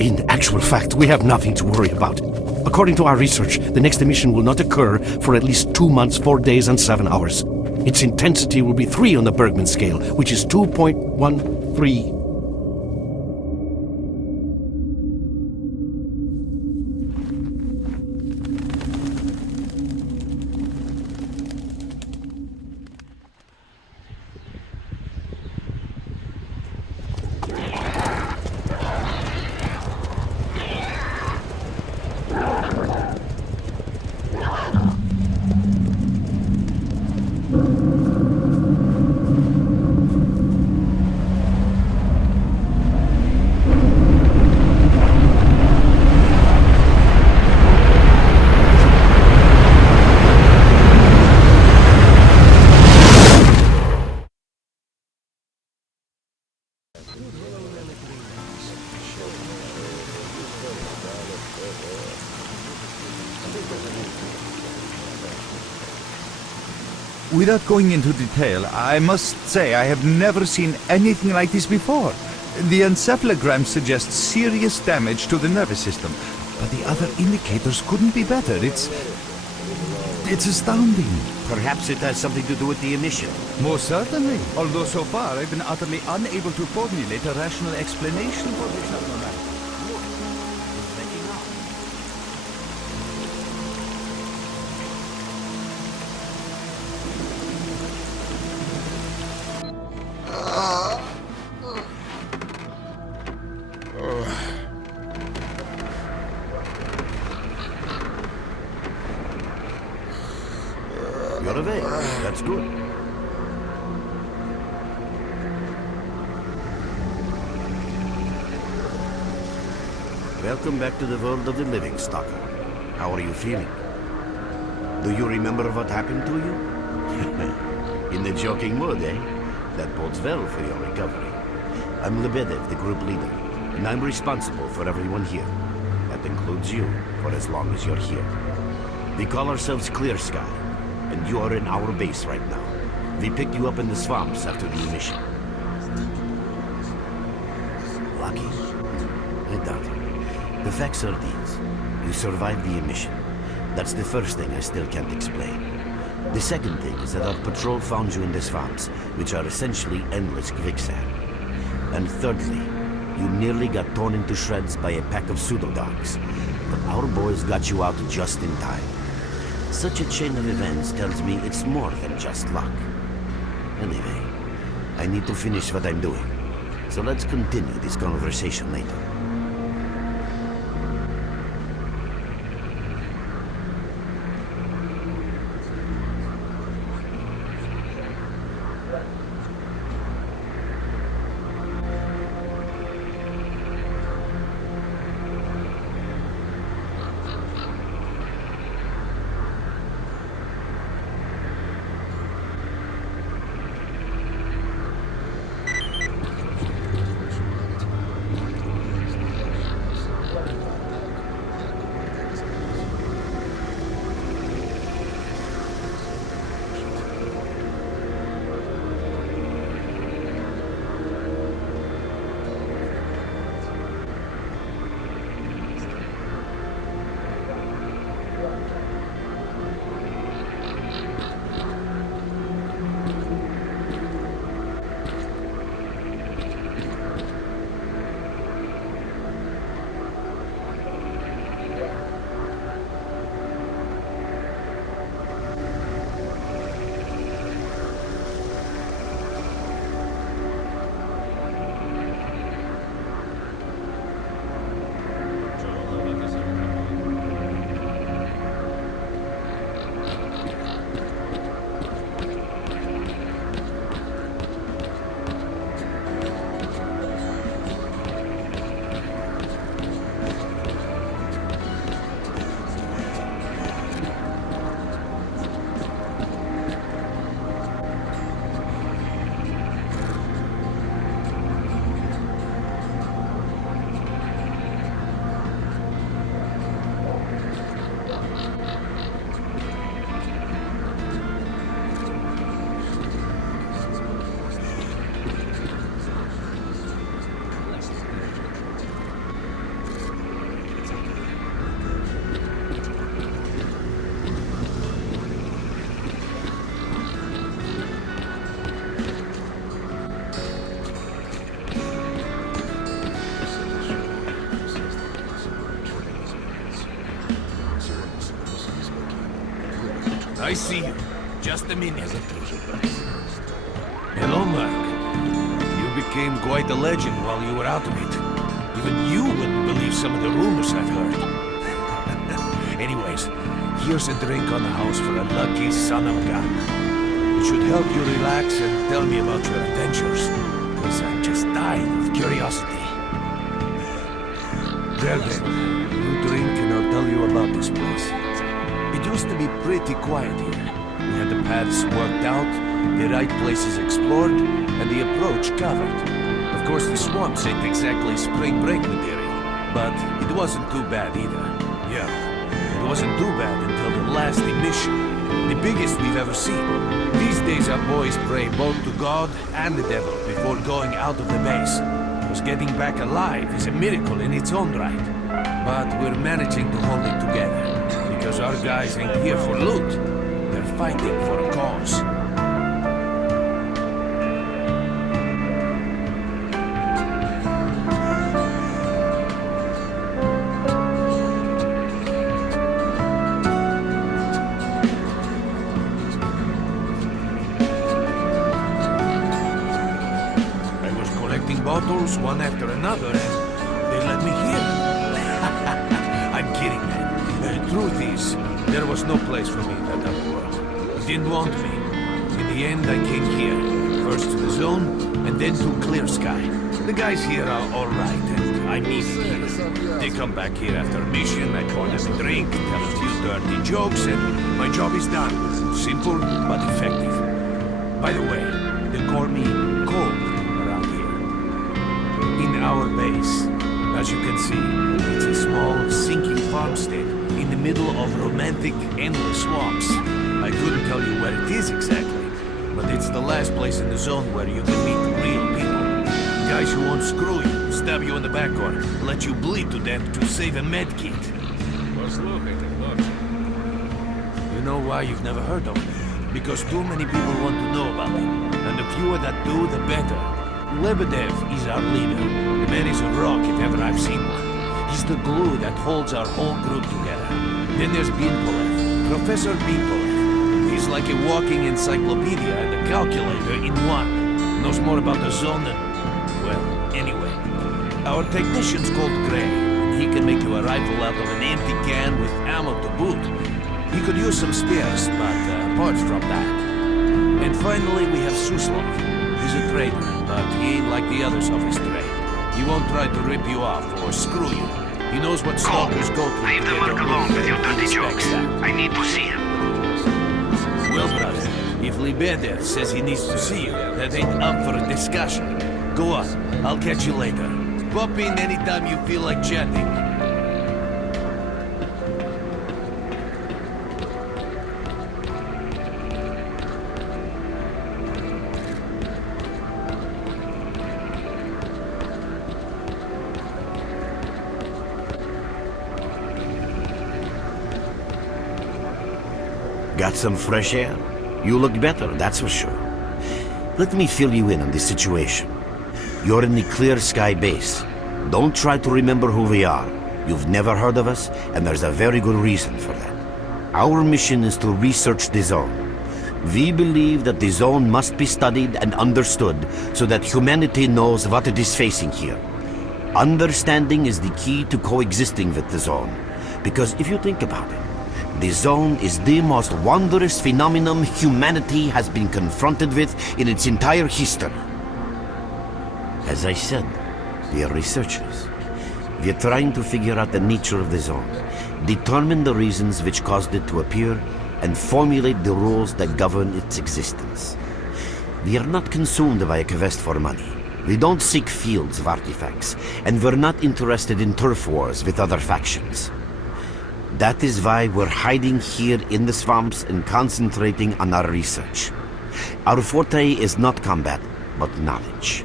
In actual fact, we have nothing to worry about. According to our research, the next emission will not occur for at least 2 months, 4 days, and 7 hours. Its intensity will be 3 on the Bergman scale, which is 2.13. Without going into detail, I must say I have never seen anything like this before. The encephalogram suggests serious damage to the nervous system, but the other indicators couldn't be better. It's astounding. Perhaps it has something to do with the emission. Most certainly. Although so far I've been utterly unable to formulate a rational explanation for this abnormality. You're awake. That's good. Welcome back to the world of the living, Stalker. How are you feeling? Do you remember what happened to you? In the joking mood, eh? That bodes well for your recovery. I'm Lebedev, the group leader, and I'm responsible for everyone here. That includes you, for as long as you're here. We call ourselves Clear Sky, and you are in our base right now. We picked you up in the swamps after the emission. Lucky? I doubt it. The facts are these. You survived the emission. That's the first thing I still can't explain. The second thing is that our patrol found you in the swamps, which are essentially endless quicksand. And thirdly, you nearly got torn into shreds by a pack of pseudo-dogs. But our boys got you out just in time. Such a chain of events tells me it's more than just luck. Anyway, I need to finish what I'm doing. So let's continue this conversation later. I see you. Just a minute. Hello, Mark. You became quite a legend while you were out of it. Even you wouldn't believe some of the rumors I've heard. Anyways, here's a drink on the house for a lucky son of a gun. It should help you relax and tell me about your adventures, because I'm just dying of curiosity. Well then, you drink and I'll tell you about this place. It used to be pretty quiet here. We had the paths worked out, the right places explored, and the approach covered. Of course, the swamps ain't exactly spring break material, but it wasn't too bad either. Yeah, it wasn't too bad until the last emission, the biggest we've ever seen. These days our boys pray both to God and the devil before going out of the base. Because getting back alive is a miracle in its own right. But we're managing to hold it together, because our guys ain't here for loot. They're fighting for a cause. Bottles one after another, and they let me here. I'm kidding, man. The truth is, there was no place for me in that other world. It didn't want me. In the end, I came here. First to the zone, and then to Clear Sky. The guys here are alright, and I mean it here. They come back here after a mission, I pour them a drink, tell a few dirty jokes, and my job is done. Simple, but effective. By the way, they call me Cold. In our base. As you can see, it's a small, sinking farmstead in the middle of romantic, endless swamps. I couldn't tell you where it is exactly, but it's the last place in the zone where you can meet real people. Guys who won't screw you, stab you in the back, or let you bleed to death to save a med kit. You know why you've never heard of it? Because too many people want to know about it, and the fewer that do, the better. Lebedev is our leader. The man is a rock if ever I've seen one. He's the glue that holds our whole group together. Then there's Binpolev, Professor Binpolev. He's like a walking encyclopedia and a calculator in one. Knows more about the zone than... well, anyway. Our technician's called Gray, and he can make you a rifle out of an empty can with ammo to boot. He could use some spares, but apart from that. And finally we have Suslov. He's a trader, but he ain't like the others of his trade. He won't try to rip you off or screw you. He knows what stalkers go through. Leave the mark alone with your dirty jokes. I need to see him. Well, brother, if Lebedev says he needs to see you, that ain't up for a discussion. Go on, I'll catch you later. Pop in anytime you feel like chatting. Got some fresh air? You look better, that's for sure. Let me fill you in on the situation. You're in the Clear Sky base. Don't try to remember who we are. You've never heard of us, and there's a very good reason for that. Our mission is to research the zone. We believe that the zone must be studied and understood so that humanity knows what it is facing here. Understanding is the key to coexisting with the zone. Because if you think about it, the zone is the most wondrous phenomenon humanity has been confronted with in its entire history. As I said, we are researchers. We are trying to figure out the nature of the zone, determine the reasons which caused it to appear, and formulate the rules that govern its existence. We are not consumed by a quest for money. We don't seek fields of artifacts, and we're not interested in turf wars with other factions. That is why we're hiding here in the swamps and concentrating on our research. Our forte is not combat, but knowledge.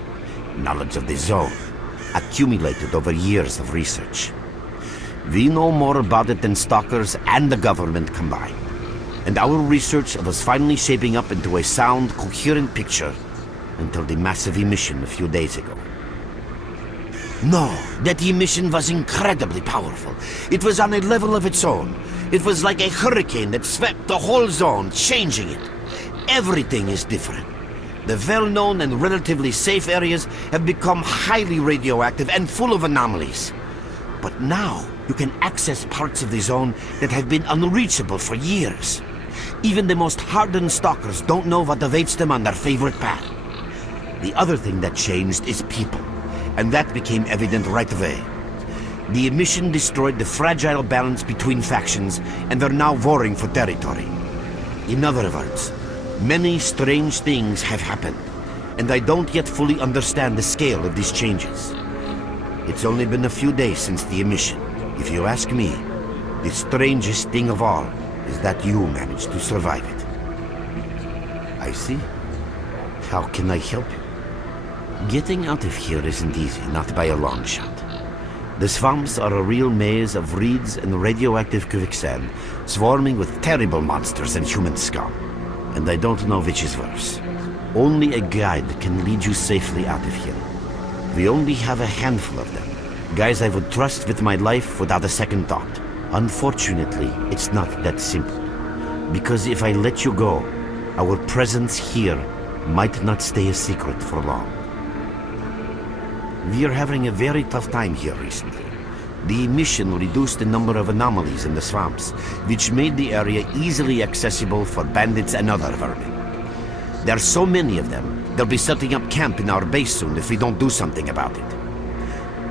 Knowledge of the zone, accumulated over years of research. We know more about it than stalkers and the government combined. And our research was finally shaping up into a sound, coherent picture until the massive emission a few days ago. No, that emission was incredibly powerful. It was on a level of its own. It was like a hurricane that swept the whole zone, changing it. Everything is different. The well-known and relatively safe areas have become highly radioactive and full of anomalies. But now, you can access parts of the zone that have been unreachable for years. Even the most hardened stalkers don't know what awaits them on their favorite path. The other thing that changed is people, and that became evident right away. The emission destroyed the fragile balance between factions, and they're now warring for territory. In other words, many strange things have happened, and I don't yet fully understand the scale of these changes. It's only been a few days since the emission. If you ask me, the strangest thing of all is that you managed to survive it. I see. How can I help you? Getting out of here isn't easy, not by a long shot. The swamps are a real maze of reeds and radioactive quicksand, swarming with terrible monsters and human scum. And I don't know which is worse. Only a guide can lead you safely out of here. We only have a handful of them. Guys I would trust with my life without a second thought. Unfortunately, it's not that simple. Because if I let you go, our presence here might not stay a secret for long. We are having a very tough time here recently. The emission reduced the number of anomalies in the swamps, which made the area easily accessible for bandits and other vermin. There are so many of them, they'll be setting up camp in our base soon if we don't do something about it.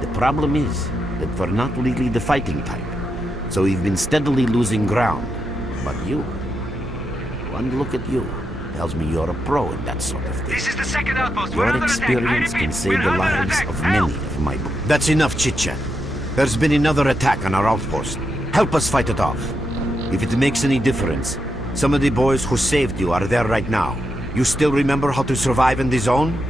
The problem is that we're not really the fighting type, so we've been steadily losing ground. But you, one look at you, tells me you're a pro in that sort of thing. This is the second outpost. Your experience can save the lives of many of my... That's enough chit-chat. There's been another attack on our outpost. Help us fight it off. If it makes any difference, some of the boys who saved you are there right now. You still remember how to survive in the zone?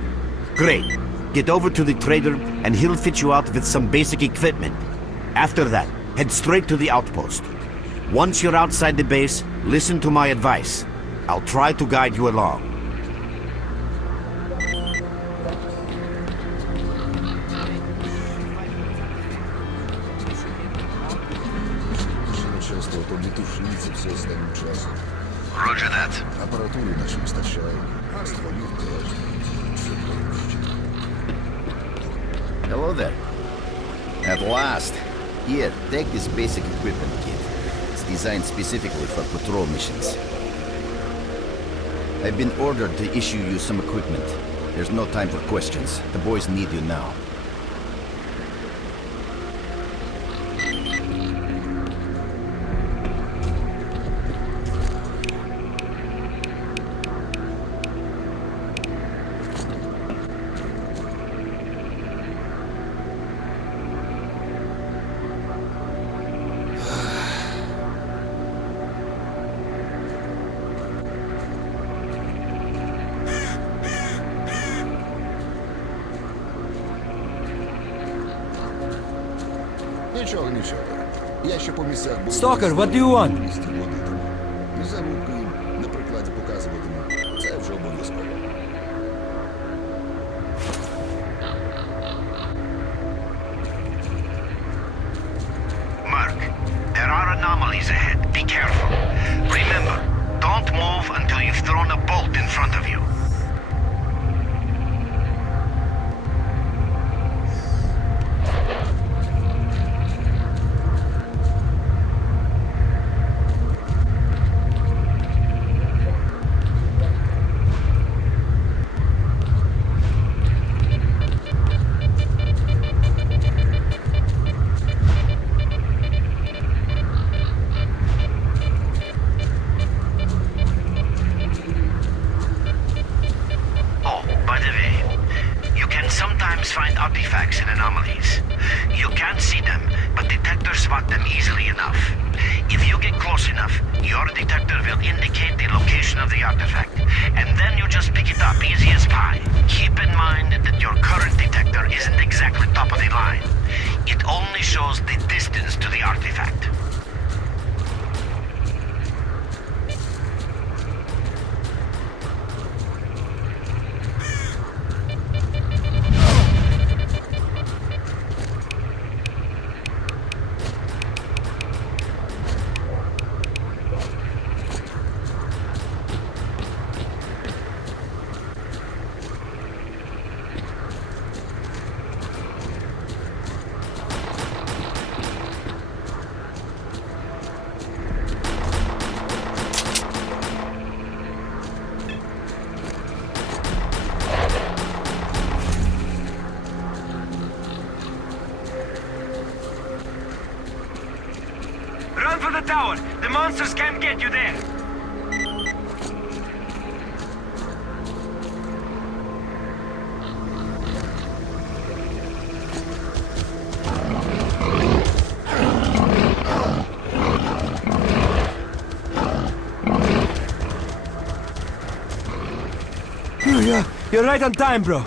Great. Get over to the trader and he'll fit you out with some basic equipment. After that, head straight to the outpost. Once you're outside the base, listen to my advice. I'll try to guide you along. Roger that. Аппаратуры нашим истощаем. Стволы тоже. Hello there. At last. Here, take this basic equipment kit. It's designed specifically for patrol missions. I've been ordered to issue you some equipment. There's no time for questions. The boys need you now. Нічого. Я ще по місцях буду. S.t.a.l.k.e.r, what do you want? І зарубки їм на прикладі показуватиму. Це вже обов'язково. Mark, there are anomalies ahead. Be careful. Remember, don't move until you've thrown a bolt in front of you. Find artifacts and anomalies. You can't see them, but detectors spot them easily enough. If you get close enough, your detector will indicate the location of the artifact, and then you just pick it up easy as pie. Keep in mind that your current detector isn't exactly top of the line. It only shows the distance to the artifact. the tower. The monsters can't get you there. Yeah, you're right on time, bro.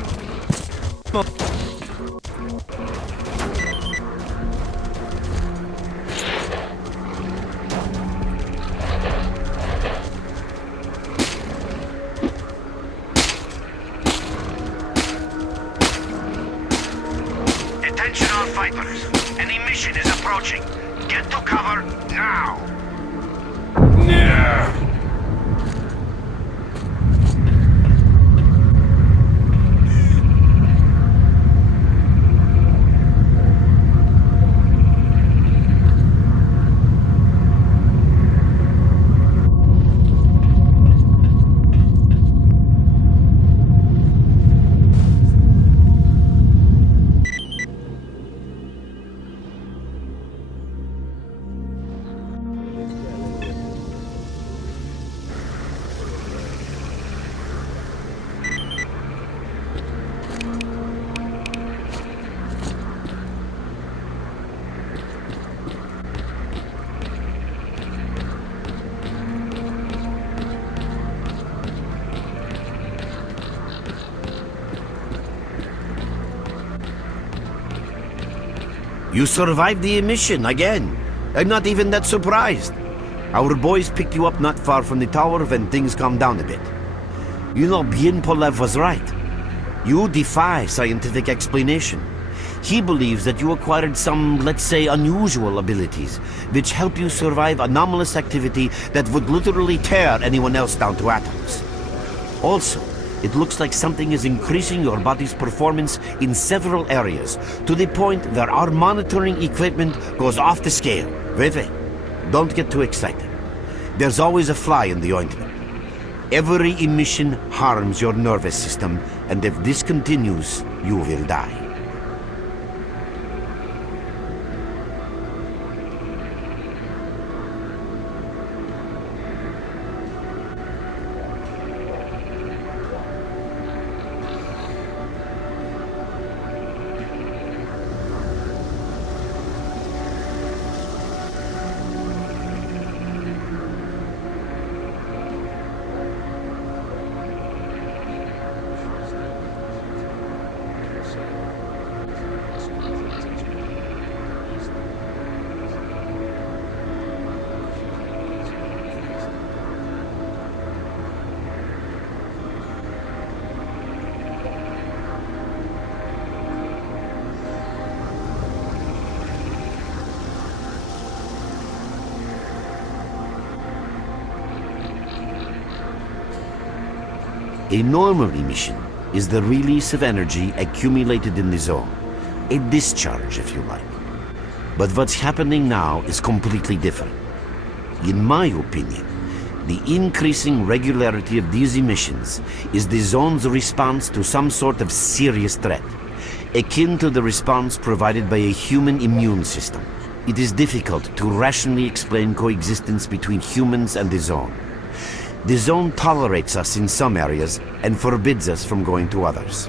Attention all fighters. An emission is approaching. Get to cover now. You survived the emission again. I'm not even that surprised. Our boys picked you up not far from the tower when things calmed down a bit. You know, Bien Polev was right. You defy scientific explanation. He believes that you acquired some, let's say, unusual abilities, which help you survive anomalous activity that would literally tear anyone else down to atoms. Also, it looks like something is increasing your body's performance in several areas, to the point where our monitoring equipment goes off the scale. Wait, don't get too excited. There's always a fly in the ointment. Every emission harms your nervous system, and if this continues, you will die. A normal emission is the release of energy accumulated in the zone. A discharge, if you like. But what's happening now is completely different. In my opinion, the increasing regularity of these emissions is the zone's response to some sort of serious threat, akin to the response provided by a human immune system. It is difficult to rationally explain coexistence between humans and the zone. The zone tolerates us in some areas and forbids us from going to others.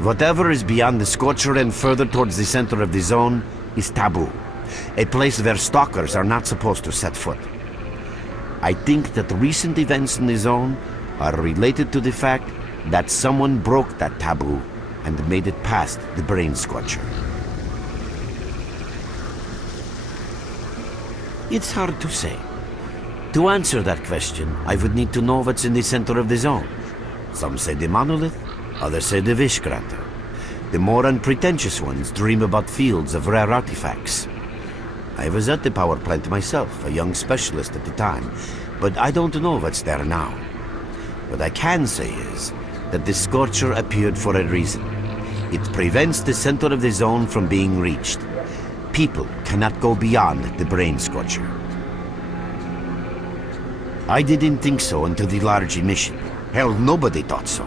Whatever is beyond the Scorcher and further towards the center of the zone is taboo, a place where stalkers are not supposed to set foot. I think that recent events in the zone are related to the fact that someone broke that taboo and made it past the Brain Scorcher. It's hard to say. To answer that question, I would need to know what's in the center of the zone. Some say the monolith, others say the Vishgranter. The more unpretentious ones dream about fields of rare artifacts. I was at the power plant myself, a young specialist at the time, but I don't know what's there now. What I can say is that the Scorcher appeared for a reason. It prevents the center of the zone from being reached. People cannot go beyond the Brain Scorcher. I didn't think so until the large emission. Hell, nobody thought so.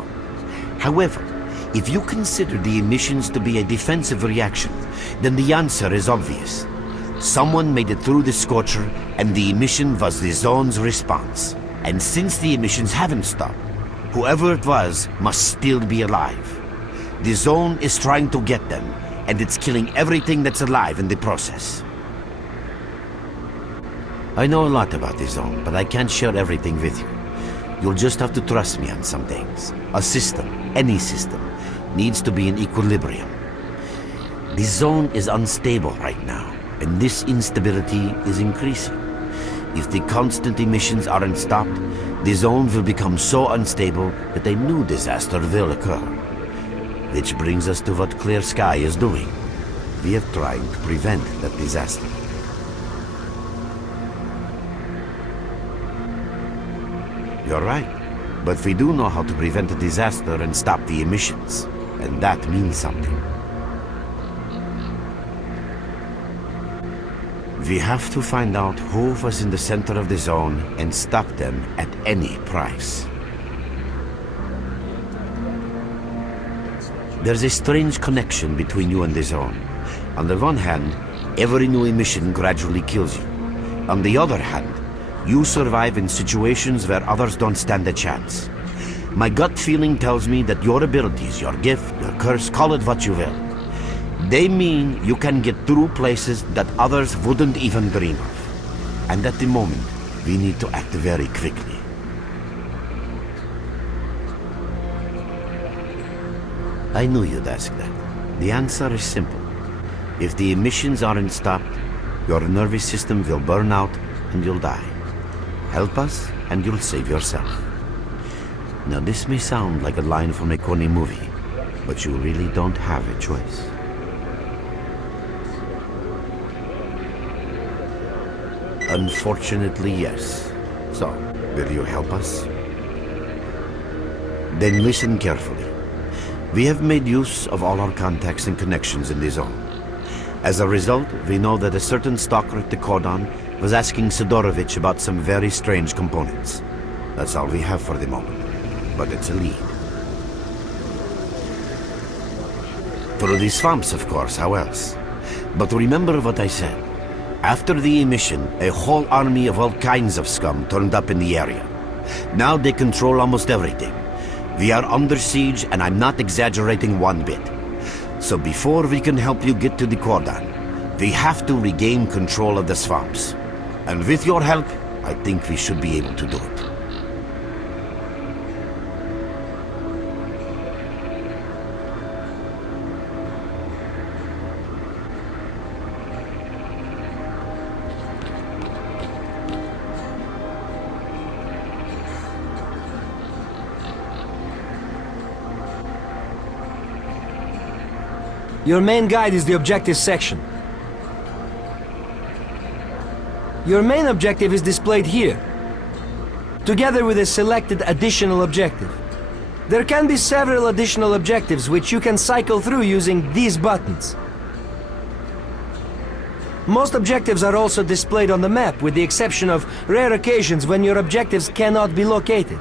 However, if you consider the emissions to be a defensive reaction, then the answer is obvious. Someone made it through the Scorcher, and the emission was the zone's response. And since the emissions haven't stopped, whoever it was must still be alive. The zone is trying to get them, and it's killing everything that's alive in the process. I know a lot about the zone, but I can't share everything with you. You'll just have to trust me on some things. A system, any system, needs to be in equilibrium. The zone is unstable right now, and this instability is increasing. If the constant emissions aren't stopped, the zone will become so unstable that a new disaster will occur. Which brings us to what S.t.a.l.k.e.r is doing. We are trying to prevent that disaster. You're right, but we do know how to prevent a disaster and stop the emissions, and that means something. We have to find out who was in the center of the zone and stop them at any price. There's a strange connection between you and the zone. On the one hand, every new emission gradually kills you. On the other hand, you survive in situations where others don't stand a chance. My gut feeling tells me that your abilities, your gift, your curse, call it what you will, they mean you can get through places that others wouldn't even dream of. And at the moment, we need to act very quickly. I knew you'd ask that. The answer is simple. If the emissions aren't stopped, your nervous system will burn out and you'll die. Help us and you'll save yourself. Now this may sound like a line from a corny movie, but you really don't have a choice. Unfortunately, yes. So, will you help us? Then listen carefully. We have made use of all our contacts and connections in the zone. As a result, we know that a certain stalker at the cordon was asking Sidorovich about some very strange components. That's all we have for the moment, but it's a lead. Through the swamps, of course, how else? But remember what I said. After the emission, a whole army of all kinds of scum turned up in the area. Now they control almost everything. We are under siege, and I'm not exaggerating one bit. So before we can help you get to the cordon, we have to regain control of the swamps. And with your help, I think we should be able to do it. Your main guide is the objective section. Your main objective is displayed here, together with a selected additional objective. There can be several additional objectives which you can cycle through using these buttons. Most objectives are also displayed on the map, with the exception of rare occasions when your objectives cannot be located.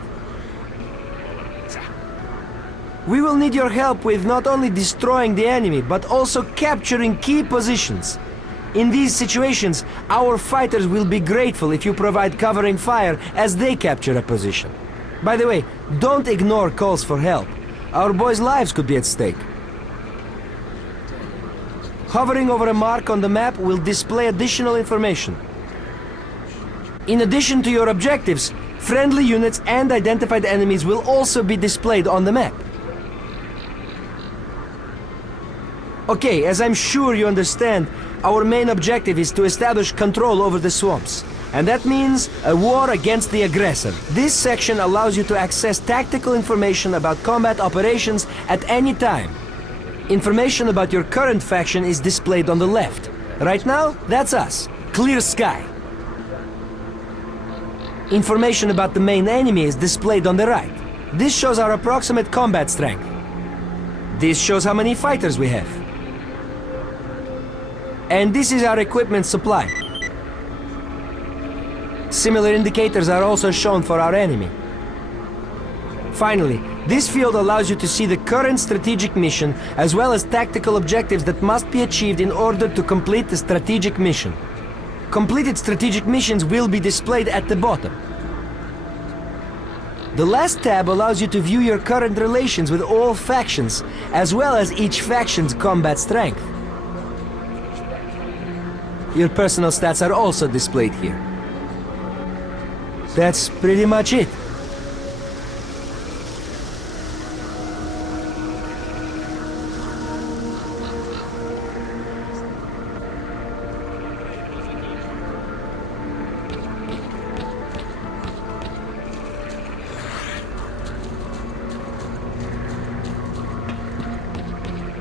We will need your help with not only destroying the enemy, but also capturing key positions. In these situations, our fighters will be grateful if you provide covering fire as they capture a position. By the way, don't ignore calls for help. Our boys' lives could be at stake. Hovering over a mark on the map will display additional information. In addition to your objectives, friendly units and identified enemies will also be displayed on the map. Okay, as I'm sure you understand, our main objective is to establish control over the swamps. And that means a war against the aggressor. This section allows you to access tactical information about combat operations at any time. Information about your current faction is displayed on the left. Right now, that's us, Clear Sky. Information about the main enemy is displayed on the right. This shows our approximate combat strength. This shows how many fighters we have. And this is our equipment supply. Similar indicators are also shown for our enemy. Finally, this field allows you to see the current strategic mission as well as tactical objectives that must be achieved in order to complete the strategic mission. Completed strategic missions will be displayed at the bottom. The last tab allows you to view your current relations with all factions, as well as each faction's combat strength. Your personal stats are also displayed here. That's pretty much it.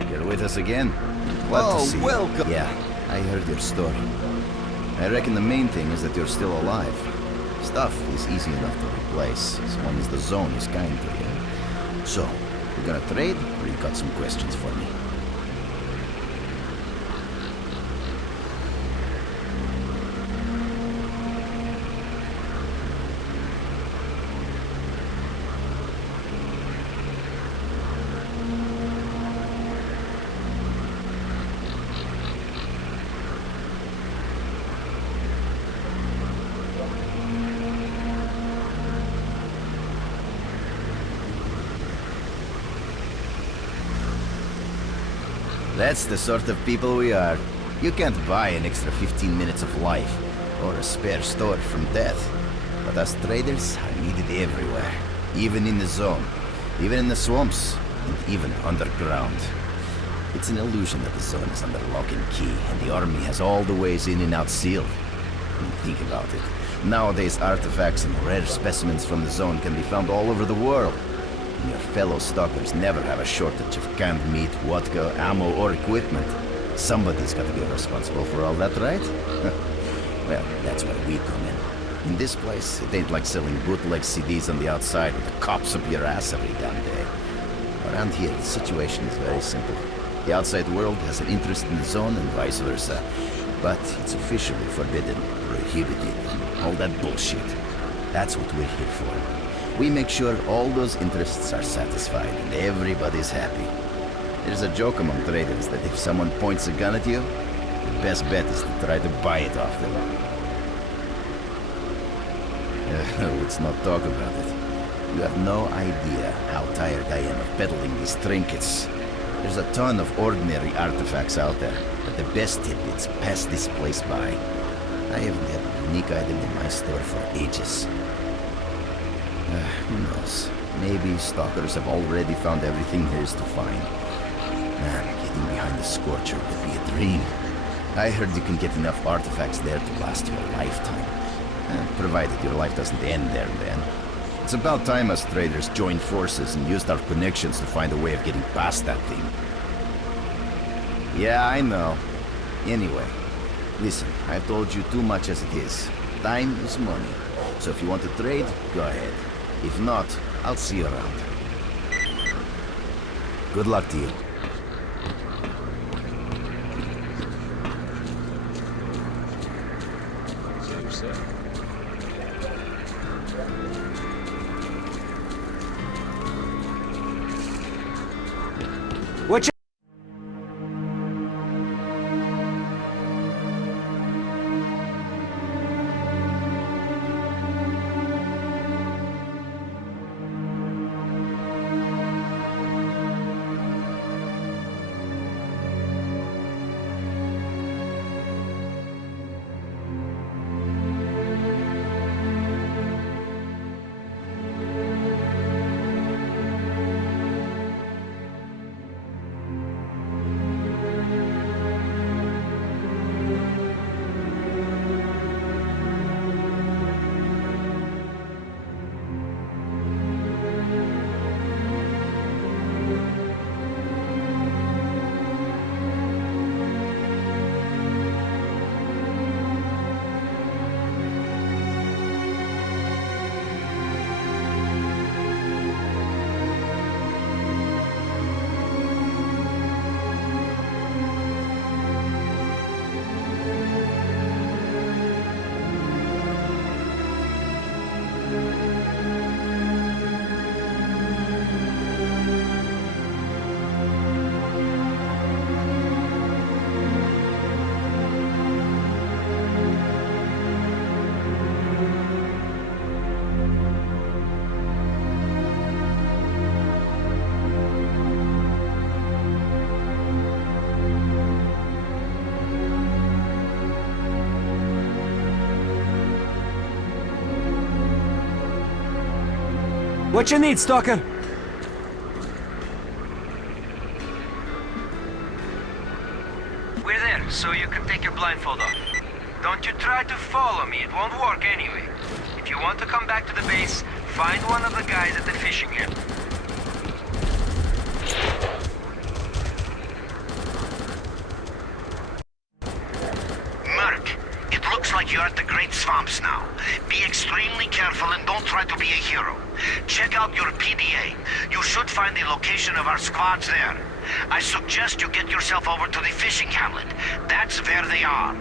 You're with us again? Glad to see you. welcome. Yeah, I heard your story. I reckon the main thing is that you're still alive. Stuff is easy enough to replace, as long as the zone is kind to you. So, you gonna trade, or you got some questions for me? That's the sort of people we are. You can't buy an extra 15 minutes of life, or a spare store from death. But us traders are needed everywhere. Even in the zone, even in the swamps, and even underground. It's an illusion that the zone is under lock and key, and the army has all the ways in and out sealed. I mean, think about it. Nowadays, artifacts and rare specimens from the zone can be found all over the world. And your fellow stalkers never have a shortage of canned meat, vodka, ammo, or equipment. Somebody's got to be responsible for all that, right? Well, that's where we come in. In this place, it ain't like selling bootleg CDs on the outside with the cops up your ass every damn day. Around here, the situation is very simple. The outside world has an interest in the zone and vice versa. But it's officially forbidden, prohibited, and all that bullshit. That's what we're here for. We make sure all those interests are satisfied and everybody's happy. There's a joke among traders that if someone points a gun at you, the best bet is to try to buy it off them. Let's not talk about it. You have no idea how tired I am of peddling these trinkets. There's a ton of ordinary artifacts out there, but the best tidbits pass this place by. I haven't had a unique item in my store for ages. Who knows? Maybe stalkers have already found everything there is to find. Man, getting behind the Scorcher would be a dream. I heard you can get enough artifacts there to last you a lifetime. Provided your life doesn't end there and then. It's about time us traders joined forces and used our connections to find a way of getting past that thing. Yeah, I know. Anyway, listen, I've told you too much as it is. Time is money. So if you want to trade, go ahead. If not, I'll see you around. Good luck to you. Watch What you need, S.t.a.l.k.e.r? We're there, so you can take your blindfold off. Don't you try to follow me, it won't work anyway. If you want to come back to the base, find one of the guys at the fishing hill. Merc, it looks like you're at the Great Swamps now. Be extremely careful and don't try to be a hero. Check out your PDA. You should find the location of our squads there. I suggest you get yourself over to the fishing hamlet. That's where they are.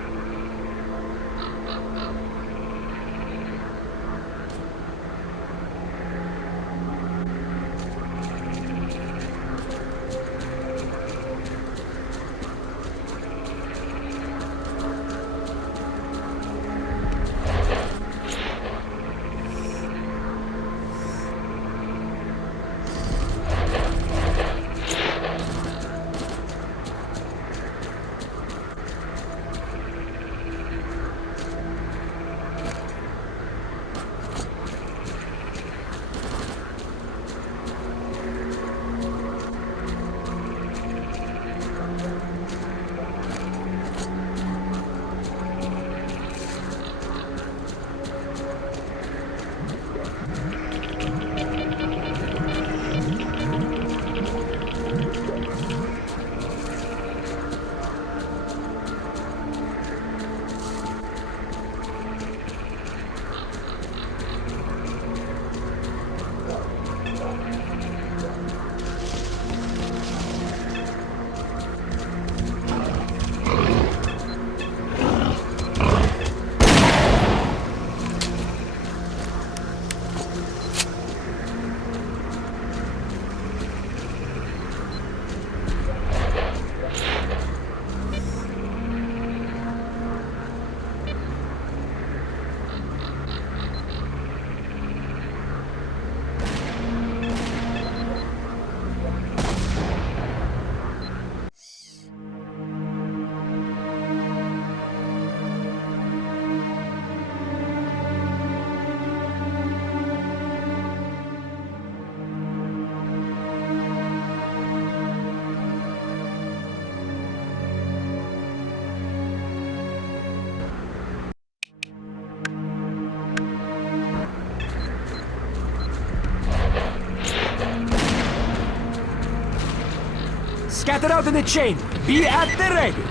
Scatter out in the chain. Be at the ready.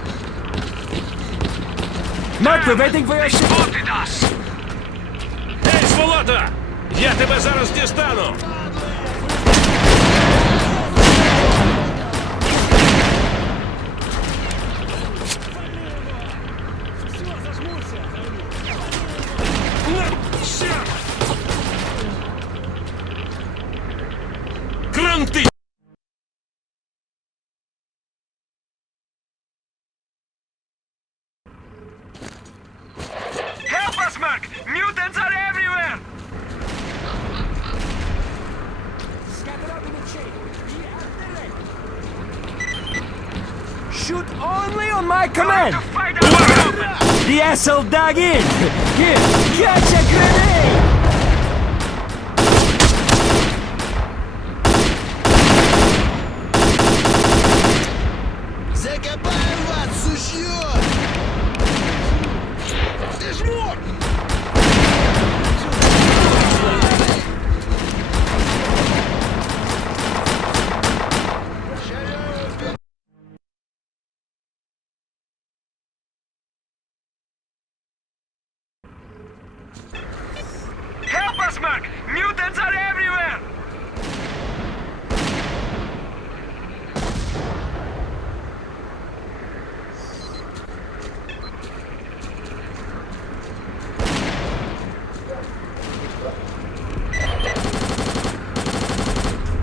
Mark, we're waiting for your ship. Spotted us! Ей, сволота! Я тебе зараз дістану! Кранти! Help us, Merc! Mutants are everywhere! Scatter out in the chain. Be at the ready. Shoot only on my command. To fight out! The S.t.a.l.k.e.r dug in. Here, catch a grenade. Закопаем вас, сучье! Help us, Merc! Mutants are everywhere!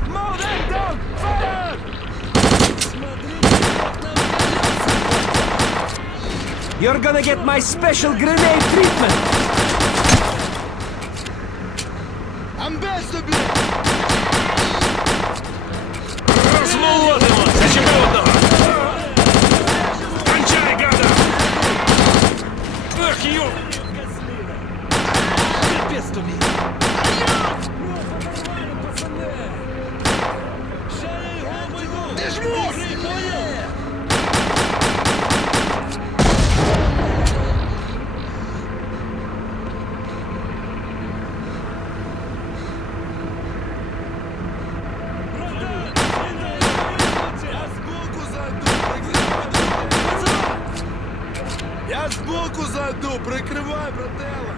Mow them down. Fire! You're gonna get my special grenade treatment. Розмолотимо! Зачепи одного! Кончай, гада! Ах, ё! Капец тобі! Я збоку зайду, прикривай, брателла!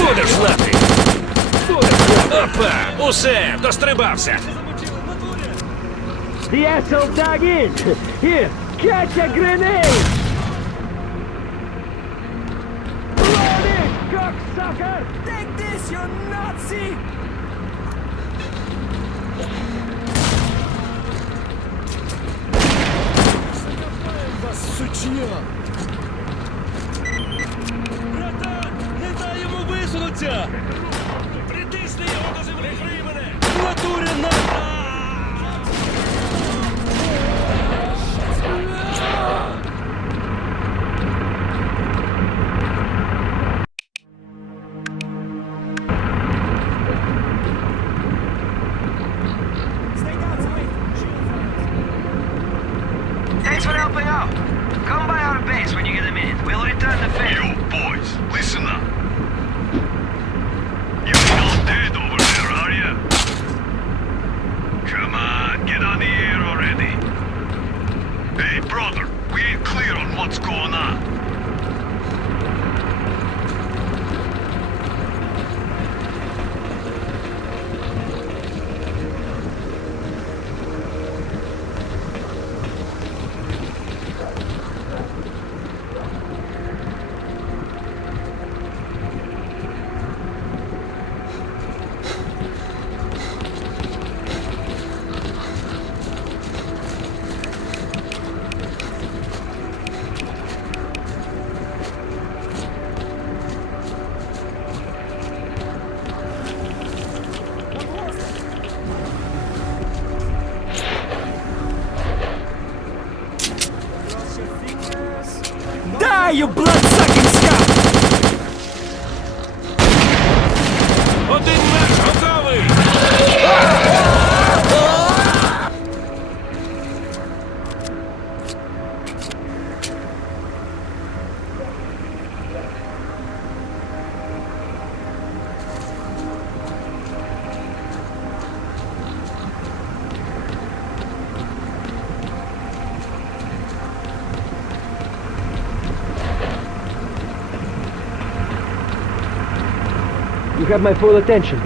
Будеш знати! Опа! Усе! Дострибався! The asshole dug in! Here, catch a grenade! Blow it, cocksucker! Take this, you Nazi! Сучня! Братан, не дай йому висунутися! Притисни його до землі, крий мене! В натурі на... Thanks for helping out. Come by our base when you get a minute. We'll return the favor. Yo, boys, listen up. You ain't all dead over there, are ya? Come on, get on the air already. Hey, brother, we ain't clear on what's going on. Die, you blood-sucking scum! Один наш готовий! You have my full attention.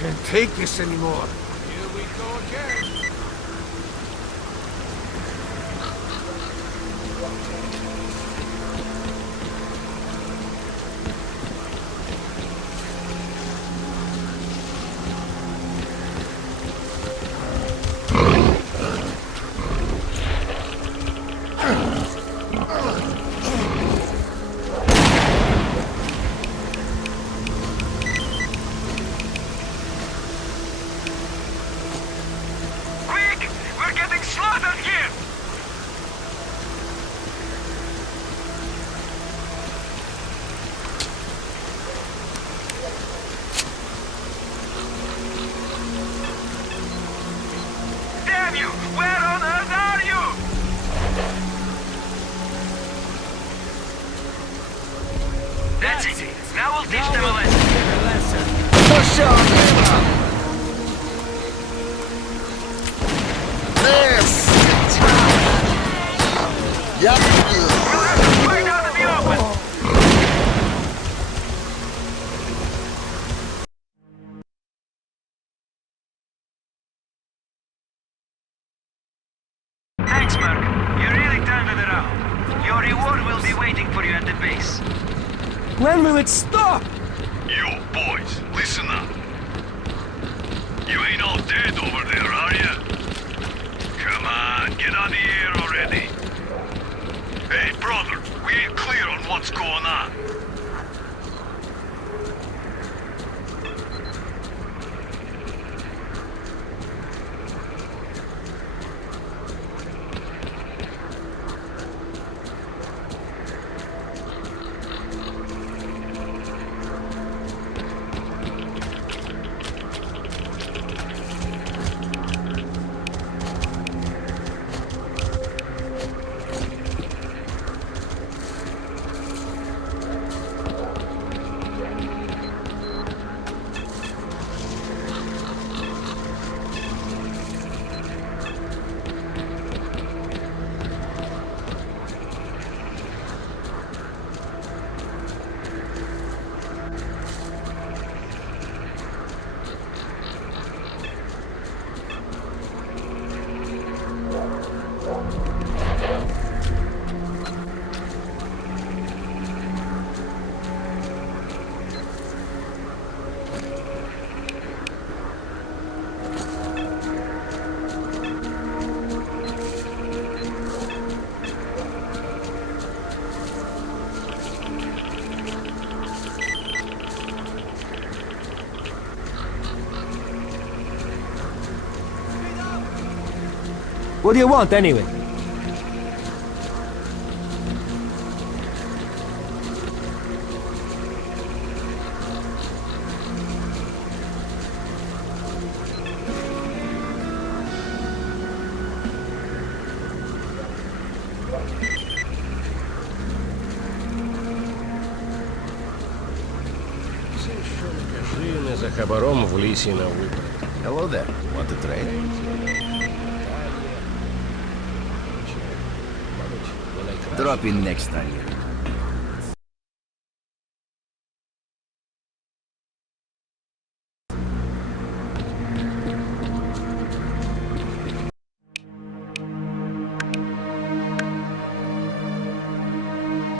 Can't take this anymore. Here we go again. Fight out in the open! Thanks, Merc. You really turned it around. Your reward will be waiting for you at the base. When will it stop? You boys, listen up. You ain't all dead over there, are you? Come on, get on the air already. Hey, brother, we ain't clear on what's going on. What do you want, anyway? Не за хабаром в лісі на випадок. Hello there. Want to trade? Drop in next time.